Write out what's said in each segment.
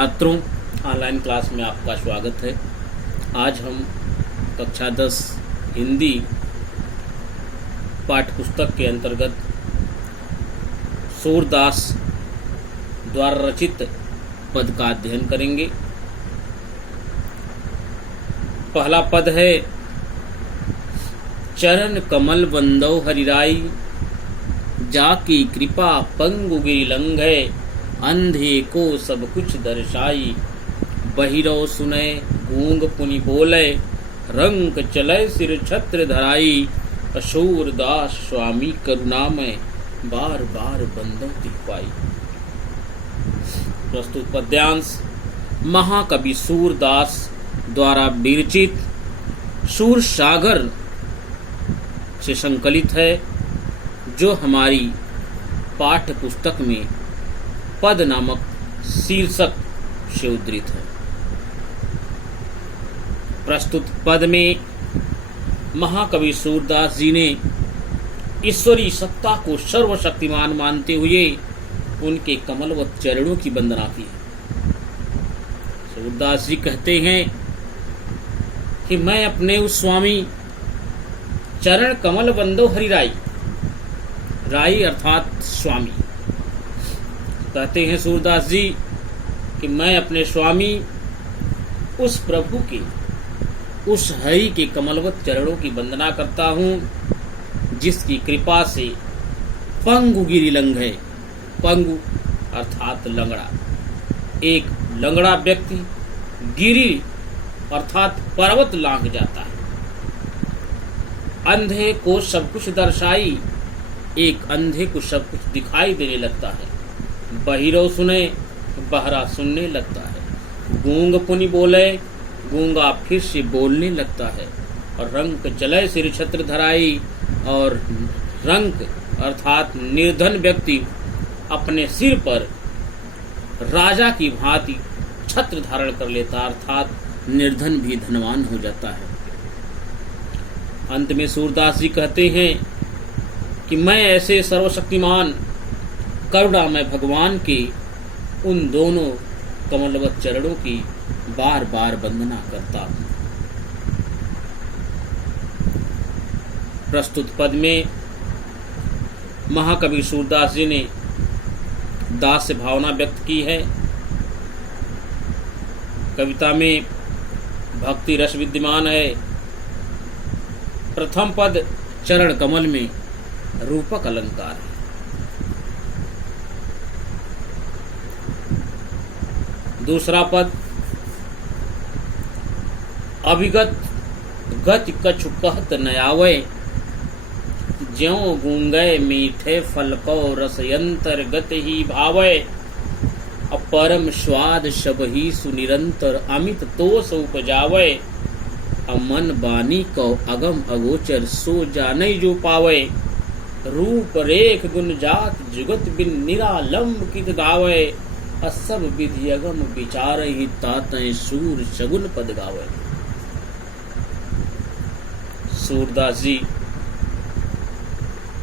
छात्रों, online class में आपका स्वागत है। आज हम कक्षा 10 हिंदी पाठ्य पुस्तक के अंतर्गत सूरदास द्वारा रचित पद का अध्ययन करेंगे। पहला पद है, चरण कमल बंदौ हरिराई, जाकी कृपा पंगु गिरि लंघै, अंधे को सब कुछ दर्शाई, बहिरो सुनै गूंग पुनि बोलै, रंक चलै सिर छत्र धराई, अशूर दास स्वामी करुणामय, बार बार बंदौ तिह पाई। प्रस्तुत पद्यांश महाकवि सूरदास द्वारा विरचित सूर सागर से संकलित है, जो हमारी पाठ्य पुस्तक में पद नामक शीर्षक से उद्धृत है। प्रस्तुत पद में महाकवि सूरदास जी ने ईश्वरीय सत्ता को सर्वशक्तिमान मानते हुए उनके कमलवत चरणों की वंदना की है। सूरदास जी कहते हैं कि मैं अपने उस स्वामी चरण कमल बंदो हरिराई, राई अर्थात स्वामी, कहते हैं सूरदास जी कि मैं अपने स्वामी उस प्रभु के, उस हरि के कमलवत चरणों की वंदना करता हूँ, जिसकी कृपा से पंगु गिरि लंघै, पंगु अर्थात लंगड़ा, एक लंगड़ा व्यक्ति गिरि अर्थात पर्वत लांघ जाता है। अंधे को सब कुछ दर्शाई, एक अंधे को सब कुछ दिखाई देने लगता है। बहिरो सुने, बहरा सुनने लगता है। गूंग पुनि बोले, गूंगा फिर से बोलने लगता है। और रंक चले सिर छत्र धराई, और रंक अर्थात निर्धन व्यक्ति अपने सिर पर राजा की भांति छत्र धारण कर लेता, अर्थात निर्धन भी धनवान हो जाता है। अंत में सूरदास जी कहते हैं कि मैं ऐसे सर्वशक्तिमान करुणामय भगवान के उन दोनों कमलवत चरणों की बार बार वंदना करता हूँ। प्रस्तुत पद में महाकवि सूरदास जी ने दास्य भावना व्यक्त की है। कविता में भक्ति रस विद्यमान है। प्रथम पद चरण कमल में रूपक अलंकार है। दूसरा पद अभिगत गति कछु कहत न आवे, ज्यों गूंगे मीठे फल को रसयंतर गत ही भावे, अपरम स्वाद सब ही सुनिरंतर अमित तोष उपजावे, अमन बानी को अगम अगोचर सो जाने जो पावे, रूप रेख गुण जात जुगत बिन निरालंब कित गावे, असब विधि अगम विचार ही तातय सूर शगुन पद गावे।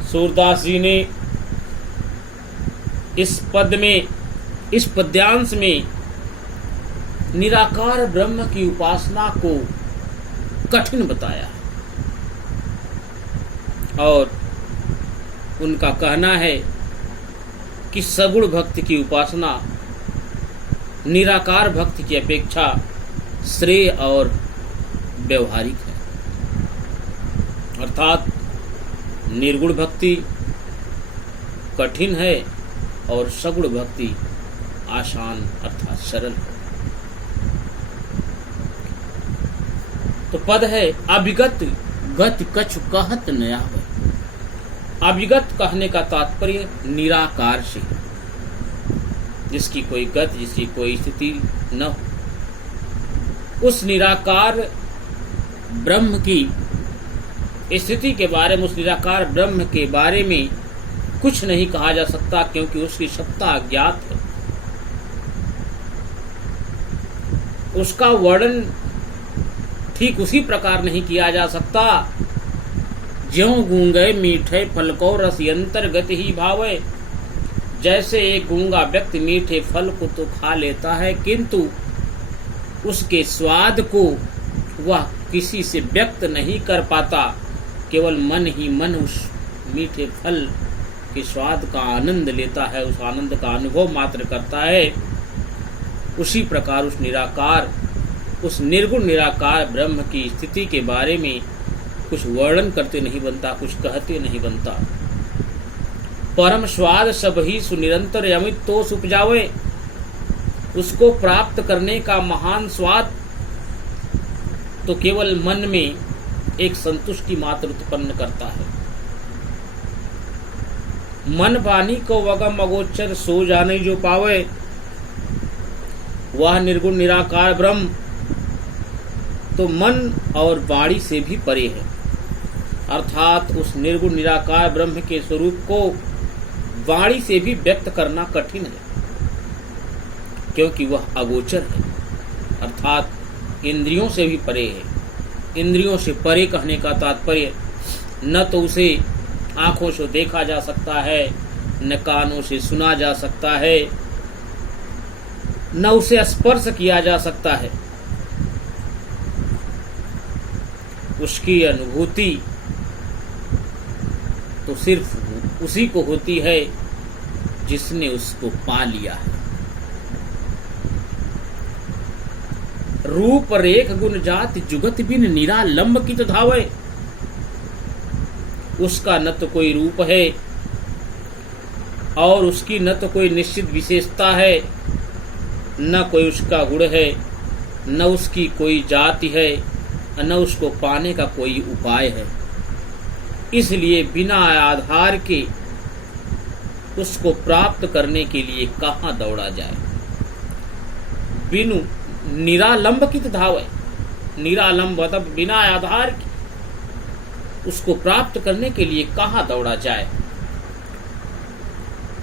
सूरदास जी ने इस पद में, इस पद्यांश में निराकार ब्रह्म की उपासना को कठिन बताया, और उनका कहना है कि सगुण भक्ति की उपासना निराकार भक्ति की अपेक्षा श्रेय और व्यवहारिक है, अर्थात निर्गुण भक्ति कठिन है और सगुण भक्ति आसान अर्थात सरल है। तो पद है, अभिगत गति कछु कहत न आवे। अभिगत कहने का तात्पर्य निराकार से, जिसकी कोई गति, जिसकी कोई स्थिति न हो। उस निराकार ब्रह्म की स्थिति के बारे में, उस निराकार ब्रह्म के बारे में कुछ नहीं कहा जा सकता, क्योंकि उसकी सत्ता अज्ञात है। उसका वर्णन ठीक उसी प्रकार नहीं किया जा सकता, ज्यों गूंगे मीठे फल को रसयंतर गति ही भावे, जैसे एक गूंगा व्यक्ति मीठे फल को तो खा लेता है, किंतु उसके स्वाद को वह किसी से व्यक्त नहीं कर पाता, केवल मन ही मन उस मीठे फल के स्वाद का आनंद लेता है, उस आनंद का अनुभव मात्र करता है। उसी प्रकार उस निराकार, उस निर्गुण निराकार ब्रह्म की स्थिति के बारे में कुछ वर्णन करते नहीं बनता, कुछ कहते नहीं बनता। परम स्वाद सब ही सुनिरंतर अमित तो उपजावे, उसको प्राप्त करने का महान स्वाद तो केवल मन में एक संतुष्टि मात्र उत्पन्न करता है। मन वाणी को वगम अगोचर सो जाने जो पावे, वह निर्गुण निराकार ब्रह्म तो मन और वाणी से भी परे है। अर्थात उस निर्गुण निराकार ब्रह्म के स्वरूप को वाणी से भी व्यक्त करना कठिन है, क्योंकि वह अगोचर है, अर्थात इंद्रियों से भी परे है। इंद्रियों से परे कहने का तात्पर्य न तो उसे आंखों से देखा जा सकता है, न कानों से सुना जा सकता है, न उसे स्पर्श किया जा सकता है। उसकी अनुभूति तो सिर्फ उसी को होती है जिसने उसको पा लिया है। रूप रेख गुण जाति जुगत बिन निरालंब की तो धावे, उसका न तो कोई रूप है और उसकी न तो कोई निश्चित विशेषता है, न कोई उसका गुण है, न उसकी कोई जाति है, न उसको पाने का कोई उपाय है। इसलिए बिना आधार के उसको प्राप्त करने के लिए कहाँ दौड़ा जाए। बिनु निरालंब की धावे, निरालंब मतलब बिना आधार के उसको प्राप्त करने के लिए कहाँ दौड़ा जाए।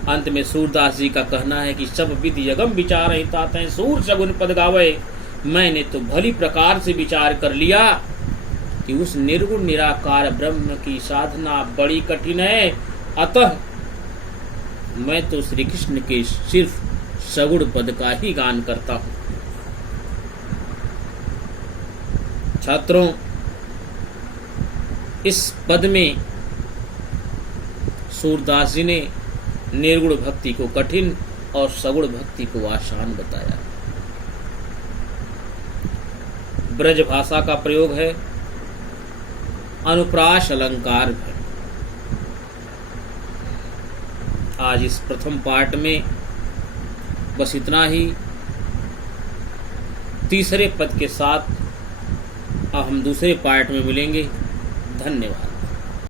अंत में सूरदास जी का कहना है कि सब विधि यगम विचार हितात हैं सूर सगुन पद गावे। मैंने तो भली प्रकार से विचार कर लिया कि उस निर्गुण निराकार ब्रह्म की साधना बड़ी कठिन है, अतः मैं तो श्री कृष्ण के सिर्फ सगुण पद का ही गान करता हूं। छात्रों, इस पद में सूरदास जी ने निर्गुण भक्ति को कठिन और सगुण भक्ति को आसान बताया। ब्रज भाषा का प्रयोग है, अनुप्रास अलंकार है। आज इस प्रथम पार्ट में बस इतना ही। तीसरे पद के साथ अब हम दूसरे पार्ट में मिलेंगे। धन्यवाद।